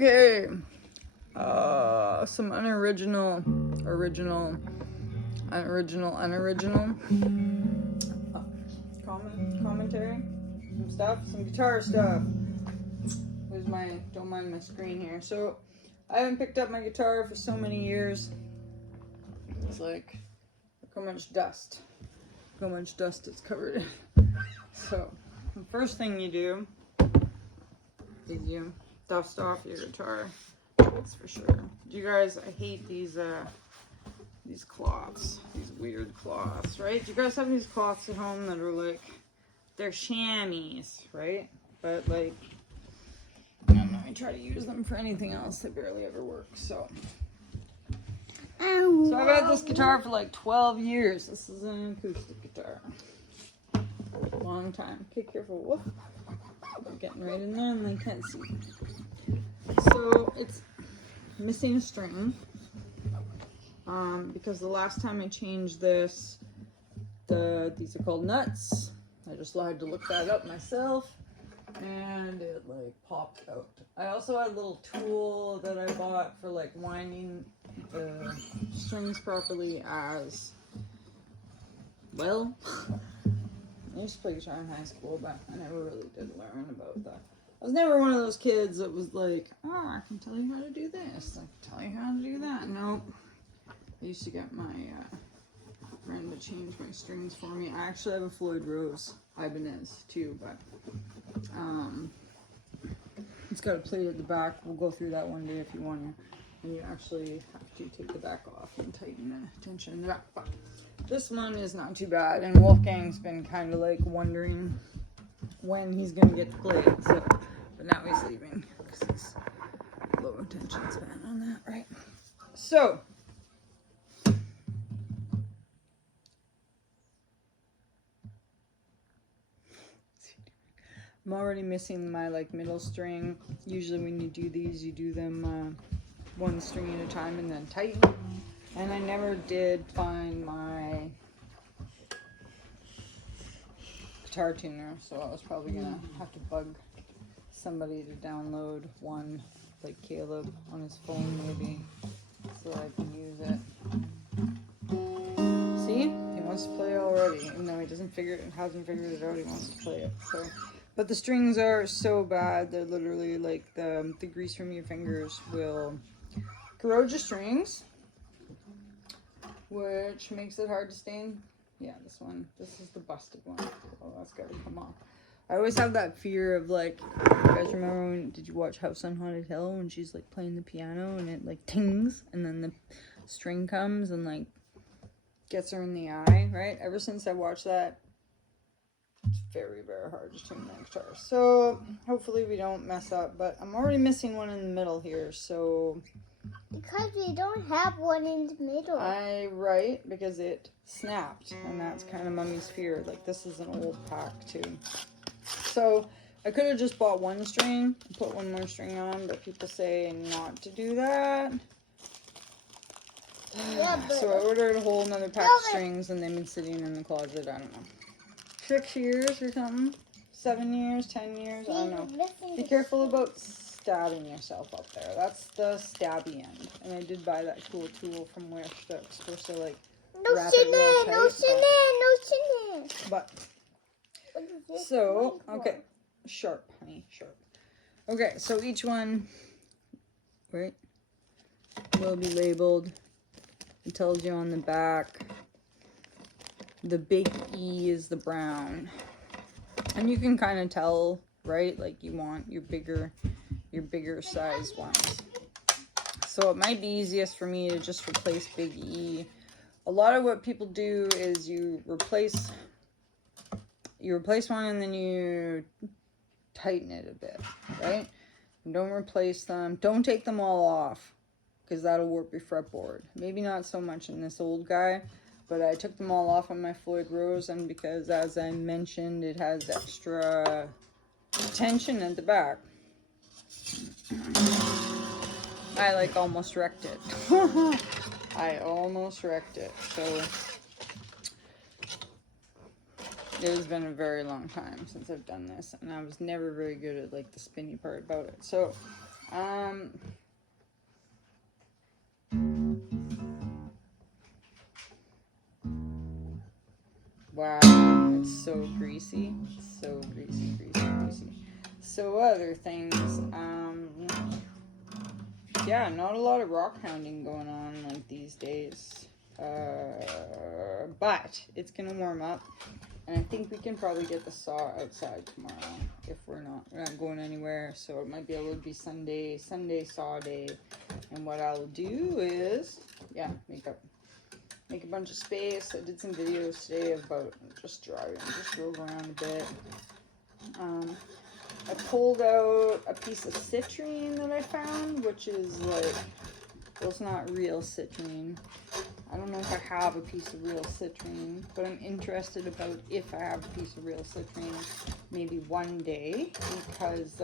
Okay, some unoriginal commentary, some stuff, some guitar stuff. Don't mind my screen here. So, I haven't picked up my guitar for so many years. It's like, look how much dust it's covered in. So, the first thing you do is you dust off your guitar. That's for sure. You guys, I hate these cloths, these weird cloths, right? Do you guys have these cloths at home that are like, they're chamois, right? But like, I don't know, I try to use them for anything else, they barely ever work, so. So I've had this guitar for like 12 years. This is an acoustic guitar. Long time. Okay, careful. Whoop. I'm getting right in there and they can't see. So it's missing a string. Because the last time I changed this, these are called nuts. I just had to look that up myself. And it like popped out. I also had a little tool that I bought for like winding the strings properly as well. I used to play guitar in high school, but I never really did learn about that. I was never one of those kids that was like, oh, I can tell you how to do this. I can tell you how to do that. Nope. I used to get my friend to change my strings for me. I actually have a Floyd Rose Ibanez too, but it's got a plate at the back. We'll go through that one day if you want to. And you actually have to take the back off and tighten the tension in the back. But this one is not too bad. And Wolfgang's been kind of like wondering when he's going to get to play it. So, but now he's leaving because he's low attention span on that, right? So, I'm already missing my like middle string. Usually when you do these, you do them one string at a time and then tighten. And I never did find my guitar tuner, so I was probably gonna have to bug somebody to download one, like Caleb, on his phone maybe, so I can use it. See? He wants to play already, even though he hasn't figured it out, he wants to play it. So. But the strings are so bad, they're literally like the grease from your fingers will corrode your strings, which makes it hard to stain. Yeah, this is the busted one. Oh, that's gotta come off. I always have that fear of like, you guys remember did you watch House on Haunted Hill when she's like playing the piano and it like tings and then the string comes and like gets her in the eye, right? Ever since I watched that, it's very, very hard to tune that guitar. So hopefully we don't mess up, but I'm already missing one in the middle here, so. Because we don't have one in the middle. Right, because it snapped, and that's kind of Mummy's fear. Like, this is an old pack, too. So, I could have just bought one string and put one more string on, but people say not to do that. Yeah, but so I ordered a whole another pack of strings, and they've been sitting in the closet, I don't know. 6 years or something? 7 years, 10 years, I don't know. Be careful about stabbing yourself up there. That's the stabby end. And I did buy that cool tool from Wish that's supposed to like wrap it real tight. But so, okay. Sharp, honey, sharp. Okay, so each one, right, will be labeled. It tells you on the back. The big E is the brown. And you can kind of tell, right? Like you want your bigger size ones. So it might be easiest for me to just replace big E. A lot of what people do is you replace one and then you tighten it a bit, right? And don't replace them. Don't take them all off because that'll warp your fretboard. Maybe not so much in this old guy. But I took them all off on my Floyd Rose, and because, as I mentioned, it has extra tension at the back. I, like, almost wrecked it. I almost wrecked it. So, it has been a very long time since I've done this, and I was never very good at, like, the spinny part about it. So, Wow, it's so greasy. It's so greasy, greasy, greasy. So other things, yeah, not a lot of rock hounding going on like these days. But it's gonna warm up, and I think we can probably get the saw outside tomorrow if we're not going anywhere. So it might be able to be Sunday saw day. And what I'll do is, yeah, make a bunch of space. I did some videos today about just driving, just drove around a bit. I pulled out a piece of citrine that I found, which is like, well, it's not real citrine. I don't know if I have a piece of real citrine, but I'm interested about if I have a piece of real citrine maybe one day, because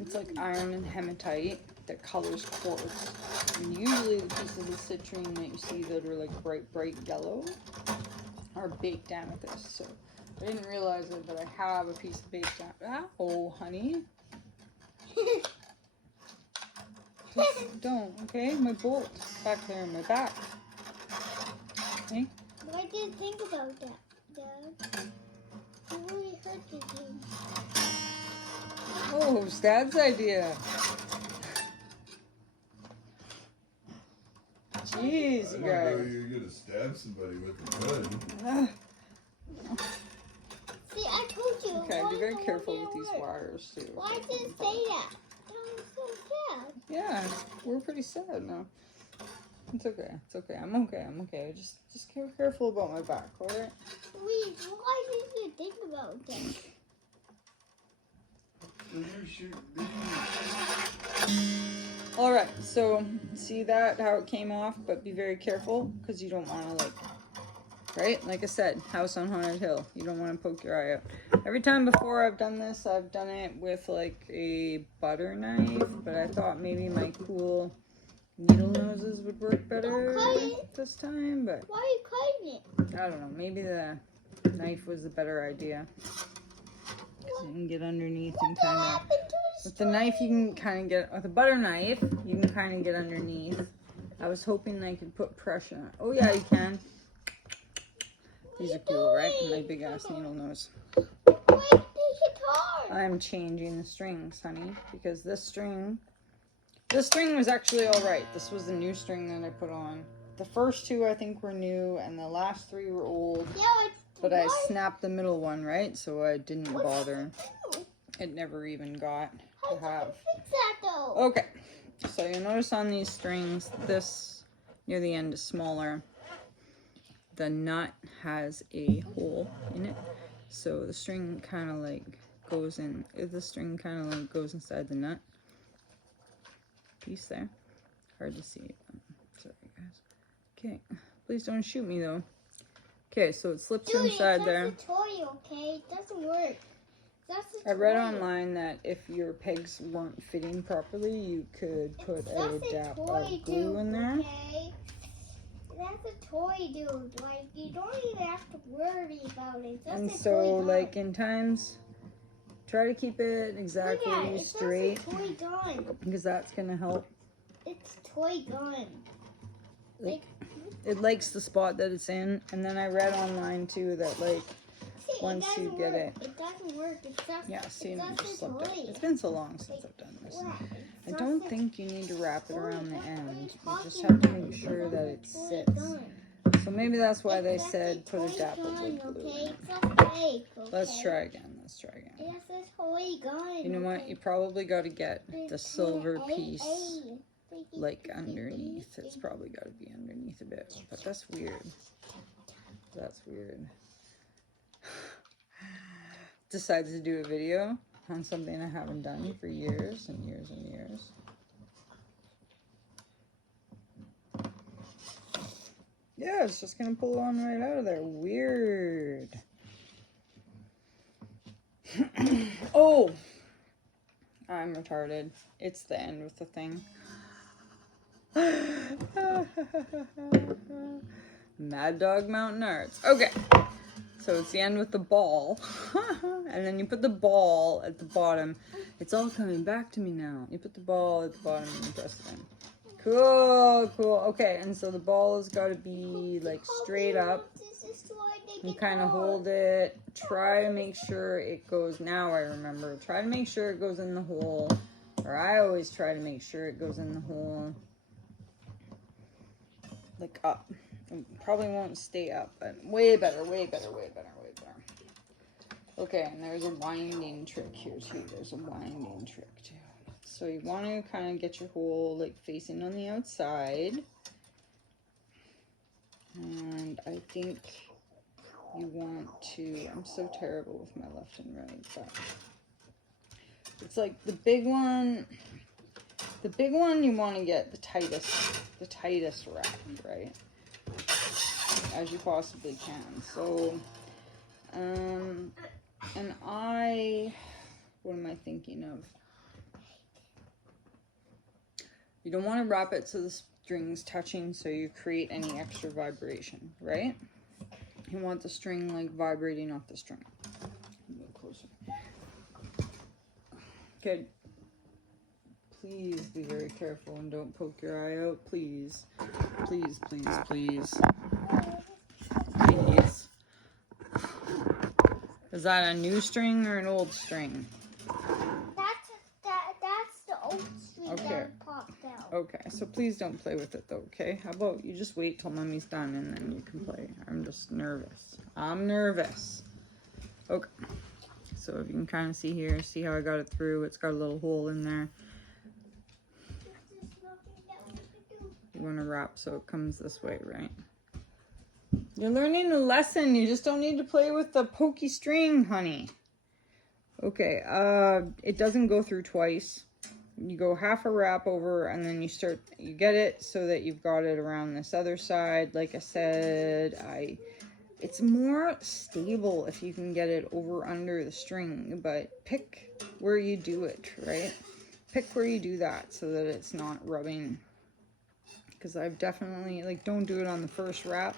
it's like iron and hematite that colors quartz. And usually the pieces of citrine that you see that are like bright yellow are baked amethyst. So I didn't realize it, but I have a piece of baked amethyst. Oh, honey. Just don't, okay? My bolt back there in my back. Okay? Why did you think about that, Dad? You really hurt your thing. Oh, it was Dad's idea. Jeez, you I didn't know guys. you were gonna stab somebody with a gun. See, I told you. Okay, be very Why careful won't with it these work? wires too. Why did you say that? That was so sad. Yeah, we're pretty sad now. It's okay. It's okay. I'm okay. I'm okay. Just be careful about my back, alright? Please, why did you think about that? Did you shoot? Alright, so see that, how it came off, but be very careful, because you don't want to, like, right? Like I said, house on Haunted Hill. You don't want to poke your eye out. Every time before I've done this, I've done it with, like, a butter knife, but I thought maybe my cool needle noses would work better this time, but Why are you cutting it? I don't know. Maybe the knife was the better idea. 'Cause you can get underneath and kind of... Happened to With the knife, you can kind of get... With a butter knife, you can kind of get underneath. I was hoping I could put pressure on. Oh, yeah, you can. These are cool, right? My big-ass needle nose. Where's the guitar? I'm changing the strings, honey, because this string was actually all right. This was the new string that I put on. The first two, I think, were new, and the last three were old. Yeah, But I snapped the middle one, right? So I didn't bother. It never even got to have. Fix that though. Okay, so you'll notice on these strings, this near the end is smaller. The nut has a hole in it, so the string kind of like goes in. The string kind of like goes inside the nut piece there. Hard to see. Sorry, guys. Okay, please don't shoot me though. Okay, so it slips inside there. That's a toy, okay? It doesn't work. That's a I read toy. online that if your pegs weren't fitting properly, you could put a dab of glue in there. Okay? That's a toy, dude. Like, you don't even have to worry about it. That's And a so, toy gun. like, in times, try to keep it exactly Look at it. straight, It's a toy gun. because that's going to help. It's toy gun. Like, It likes the spot that it's in. And then I read online, too, that, like, see, once it you doesn't get work. it. It doesn't work. It's just, Yeah, see, it's and it just just a slipped out. toy. It's been so long since I've done this. What? I It's don't just a think you need to wrap it around the toy. end. What You are just you have to talking make sure about? that it It's a toy sits. gun. So maybe that's why they That's said put a toy dab of gun, wood glue in okay? it. It's not fake, okay? Let's try again. Let's try again. It's a toy gun. You know what? okay? You probably got to get the It's silver a- piece a- like underneath. It's probably got to be underneath a bit. But that's weird. That's weird. Decided to do a video on something I haven't done for years and years and years. Yeah, it's just gonna pull on right out of there. Weird. Oh, I'm retarded. It's the end with the thing. Maddogmountainarts. Okay, So it's the end with the ball. And then you put the ball at the bottom. It's all coming back to me now. You put the ball at the bottom and you press it in. Cool, cool. Okay, and so the ball has got to be like straight up. You kind of hold it. Try to make sure it goes. Now I remember. Try to make sure it goes in the hole. Or I always try to make sure it goes in the hole. Like up. It probably won't stay up, but way better, way better, way better, way better. Okay, and there's a winding trick here too. There's a winding trick too. So you want to kind of get your hole like facing on the outside. And I think you want to, I'm so terrible with my left and right, but it's like the big one you want to get the tightest wrap, right? As you possibly can. So, and what am I thinking of? You don't want to wrap it so the string's touching so you create any extra vibration, right? You want the string like vibrating off the string. A little closer. Okay. Please be very careful and don't poke your eye out. Please. Please, please, please. Please. Is that a new string or an old string? That's the old string that popped out. Okay, so please don't play with it though, okay? How about you just wait till Mommy's done and then you can play. I'm just nervous. I'm nervous. Okay. So if you can kind of see here, see how I got it through. It's got a little hole in there. You want to wrap so it comes this way, right? You're learning a lesson. You just don't need to play with the pokey string, honey. Okay, it doesn't go through twice. You go half a wrap over and then you get it so that you've got it around this other side. Like I said, it's more stable if you can get it over under the string, but pick where you do it, right? Pick where you do that so that it's not rubbing. Because I've definitely, like, don't do it on the first wrap.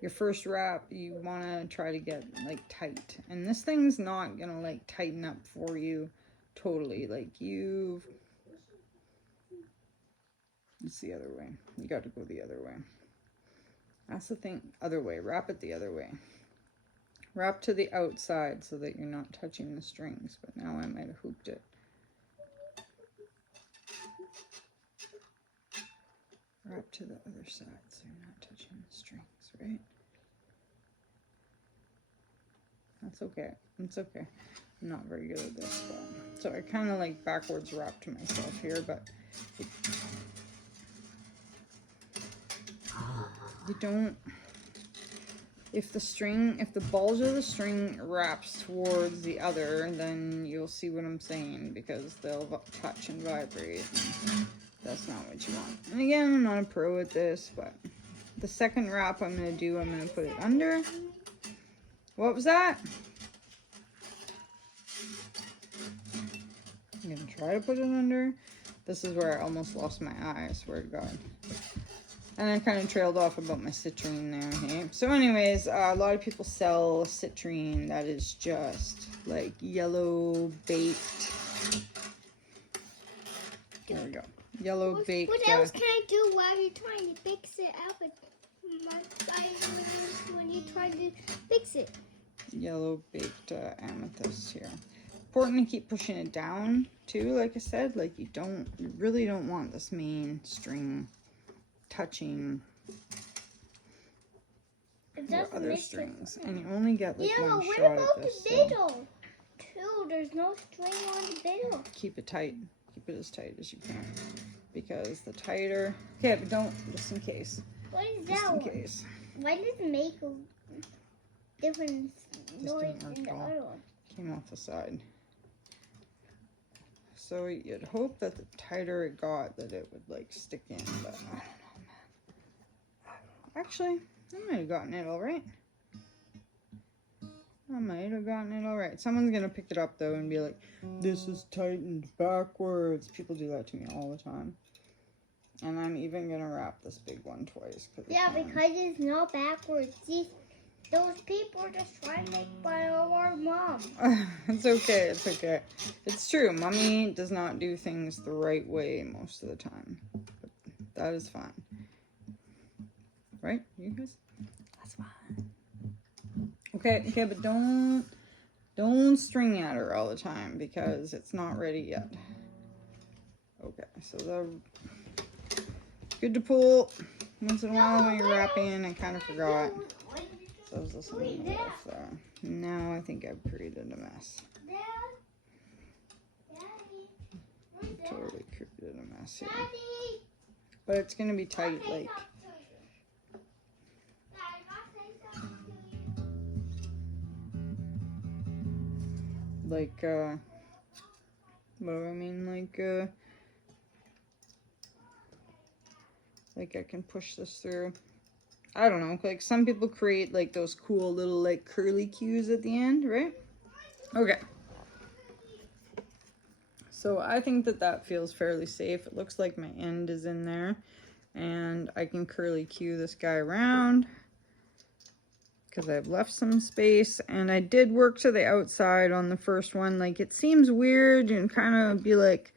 Your first wrap, you want to try to get, like, tight. And this thing's not going to, like, tighten up for you totally. Like, it's the other way. You got to go the other way. That's the thing. Other way. Wrap it the other way. Wrap to the outside so that you're not touching the strings. But now I might have hooped it. Wrap to the other side so you're not touching the strings, right? That's okay. It's okay. I'm not very good at this, but so I kind of like backwards wrapped myself here, but you don't. If the bulge of the string wraps towards the other, then you'll see what I'm saying, because they'll touch and vibrate. That's not what you want. And again, I'm not a pro at this, but the second wrap I'm going to put it under. What was that? I'm going to try to put it under. This is where I almost lost my eye, I swear to God. And I kind of trailed off about my citrine there, hey? So anyways, a lot of people sell citrine that is just like yellow baked. There we go. Yellow baked. What else can I do while you're trying to fix it up when you try to fix it? Yellow baked amethyst here. Important to keep pushing it down too, like I said. Like you really don't want this main string touching your other strings, and you only get like one shot at this. Yeah, what about the middle? Too, there's no string on the middle. Keep it tight. Keep it as tight as you can, because the tighter. Okay, but don't, just in case. What is just that in one? case. Why does it make a different noise in the all. other one? Came off the side. So you'd hope that the tighter it got, that it would like stick in, but I don't know, man. Actually, I might have gotten it all right. I might have gotten it all right. Someone's gonna pick it up though and be like, "This is tightened backwards." People do that to me all the time. And I'm even gonna wrap this big one twice. Yeah, because it's not backwards. See, Those people are just trying to make fun of our mom. It's okay, it's okay. It's true, Mommy does not do things the right way most of the time. But that is fine. Right, you guys? That's fine. Okay, but don't string at her all the time because it's not ready yet. Okay, so the good to pull once in a while when you're wrapping. I kind of forgot. So I was listening to this. So now I think I've created a mess. Totally created a mess here. But it's gonna be tight, like. What do I mean? Like I can push this through. I don't know, like some people create like those cool little like curly cues at the end, right? Okay. So I think that feels fairly safe. It looks like my end is in there and I can curly cue this guy around because I've left some space, and I did work to the outside on the first one. Like it seems weird and kind of be like,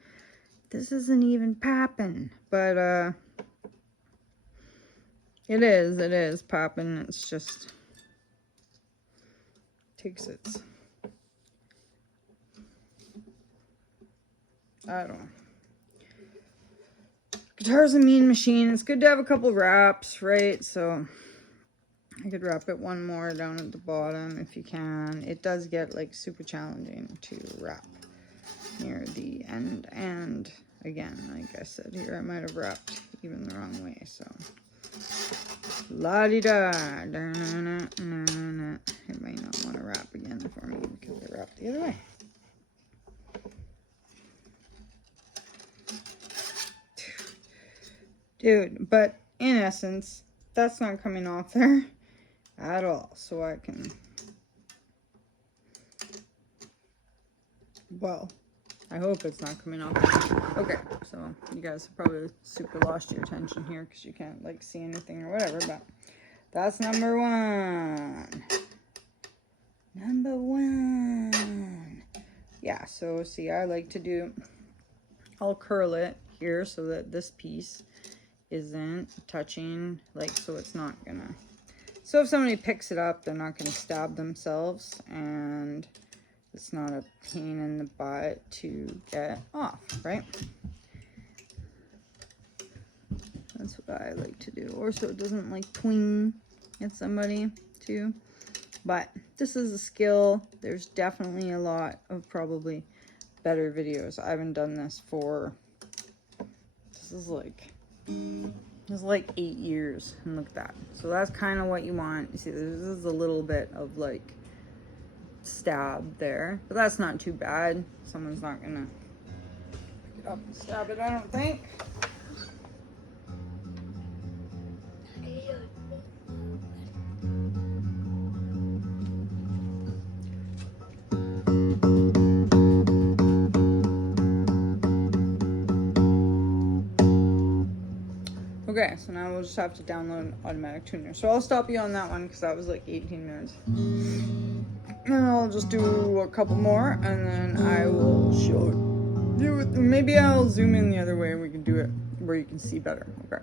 this isn't even popping, but it is popping. It's just takes its, I don't know. Guitar's a mean machine. It's good to have a couple wraps, right? So I could wrap it one more down at the bottom if you can. It does get like super challenging to wrap near the end. And again, like I said here, I might have wrapped even the wrong way. So la-di-da. It might not want to wrap again for me because I wrapped the other way. Dude, but in essence, that's not coming off there at all. So I can, well, I hope it's not coming off. Okay, so you guys have probably super lost your attention here because you can't like see anything or whatever, but that's number one. Number one. Yeah, so see, I like to do, I'll curl it here so that this piece isn't touching, like, so it's not gonna, so if somebody picks it up, they're not gonna stab themselves, and it's not a pain in the butt to get off, right? That's what I like to do, or so it doesn't like twing at somebody too. But this is a skill. There's definitely a lot of probably better videos. I haven't done this for, this is like 8 years, and look at that. So that's kind of what you want. You see, this is a little bit of like stab there, but that's not too bad. Someone's not gonna pick it up and stab it, I don't think. Okay, so now we'll just have to download an automatic tuner. So I'll stop you on that one because that was like 18 minutes. And I'll just do a couple more and then I will show you. Maybe I'll zoom in the other way and we can do it where you can see better. Okay.